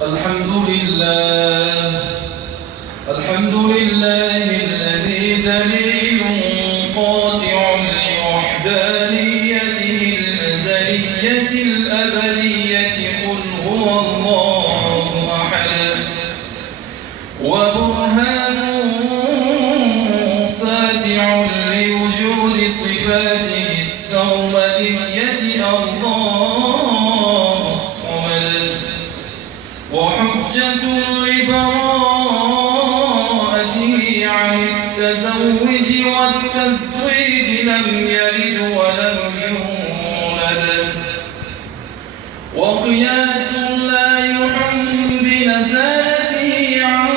الحمد لله الذي دليل قاطع لوحدانيته الأزلية الأبدية. قل هو الله أحد. وبرهان ساتع لوجود صفاته السرمدية الله الصمد. وحجة لبراءته عن التزوج والتزويج لم يلد ولم يولد. وقياس لا يحم بنزالته عن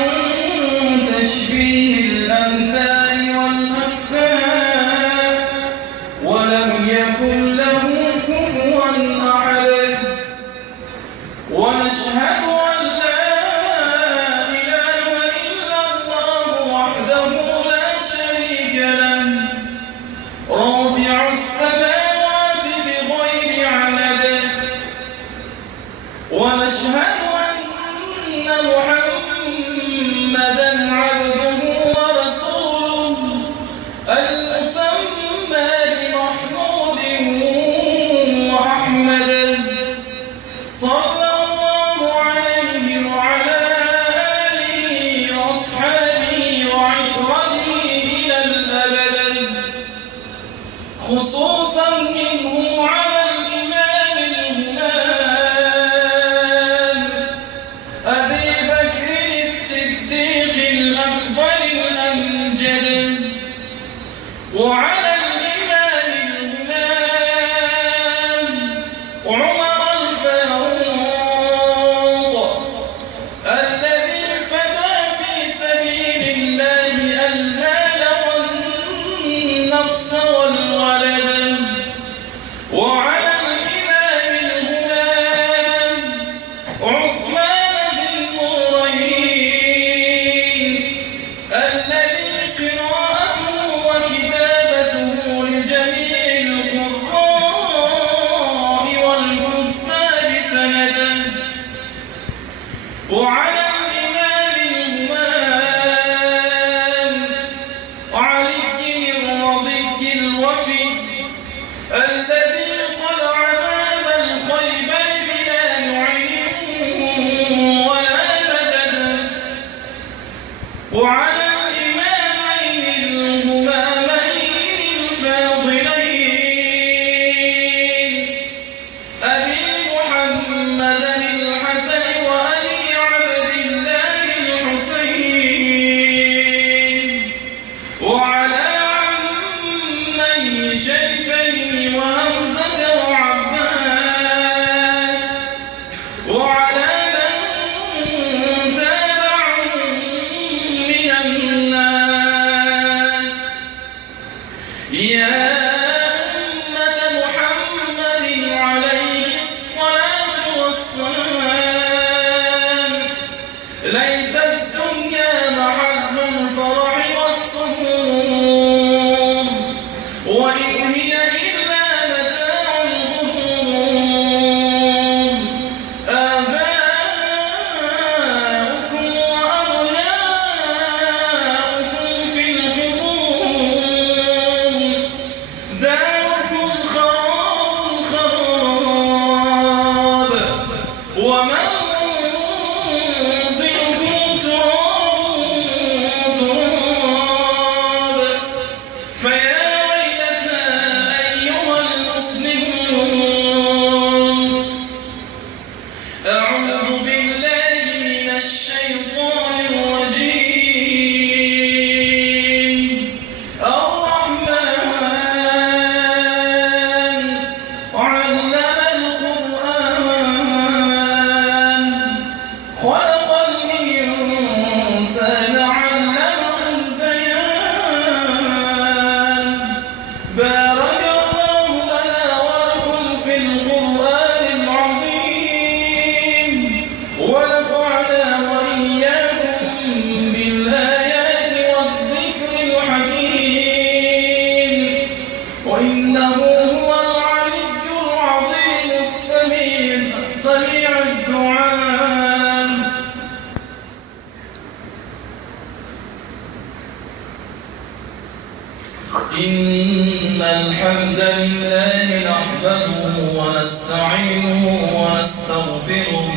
تشبيه الأمثال والأكفان ولم يكن له كفوا أحد. ونشهد أن لا إله إلا الله وحده لا شريك له رافع السماوات بغير عمد. ونشهد أن محمدًا عبده ورسوله المسمى بمحمود وأحمد. صلى الله عليه وعلى آله وأصحابه وعترته إلى الأبد. خصوصا منه على الإمام الهمام أبي بكر الصديق الأكبر الأمجد. وعلى الإمام الهمام عمر الفاروق الذي فدى في سبيل الله المال والنفس والولد. وعلى الإمام الهمام عثمان ذي النورين الذي قراءته وكتابته لجميع القراء والكتاب سندا. وعلى الإمام الهمام علي الرضي الوفي الذي طلع باب الخيبر بلا نعيم ولا مدد. وعلى الإمامين الهمامين الفاضلين أبي محمد الحسن وأبي عبد الله الحسين. وعلى عمي شريفين وحمزة وعباس. وعلى من تابعهم من الناس. يا أمة محمد عليه الصلاة والسلام ليس الدنيا محل الفرح والسرور وإن هي إلا متاع الغرور. آباؤكم وأبناؤكم في القبور داركم خراب خراب ومنزلكم تراب تراب. فيا ويلتى أيها المسلمون أعوذ بالله من الشيطان الرجيم. الرحمن علم القرآن خلق الإنسان علمه البيان. بارك الله لنا ولكم في القرآن العظيم ونفعنا وإياكم بالآيات والذكر الحكيم. وإنه هو العلي العظيم السميع الدعاء. إن الحمد لله نحمده ونستعينه ونستغفره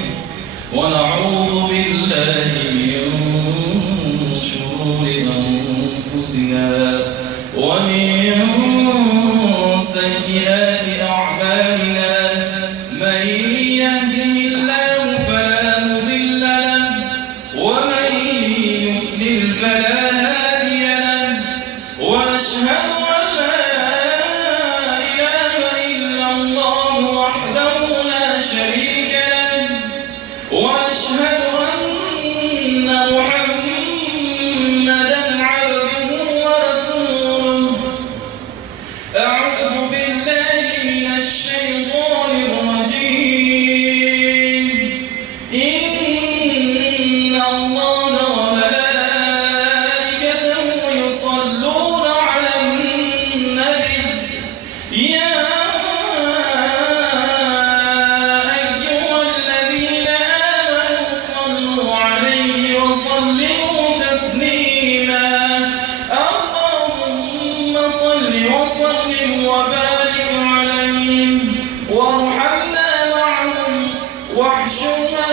ونعوذ بالله من شرور أنفسنا ومن سيئات أعمالنا من يهده الله فلا مضل له ومن يضلل فلا هادي له ونشهد أن لا إله إلا الله وحده لا شريك له ونشهد أن محمدًا عبده ورسوله أعوذ بالله من الشيطان الرجيم إن الله وملائكته يصلون على النبي يا أيها الذين آمنوا صلوا عليه وسلموا تسليما اللهم صل وسلم وبارك عليه وارحمنا معهم واحشرنا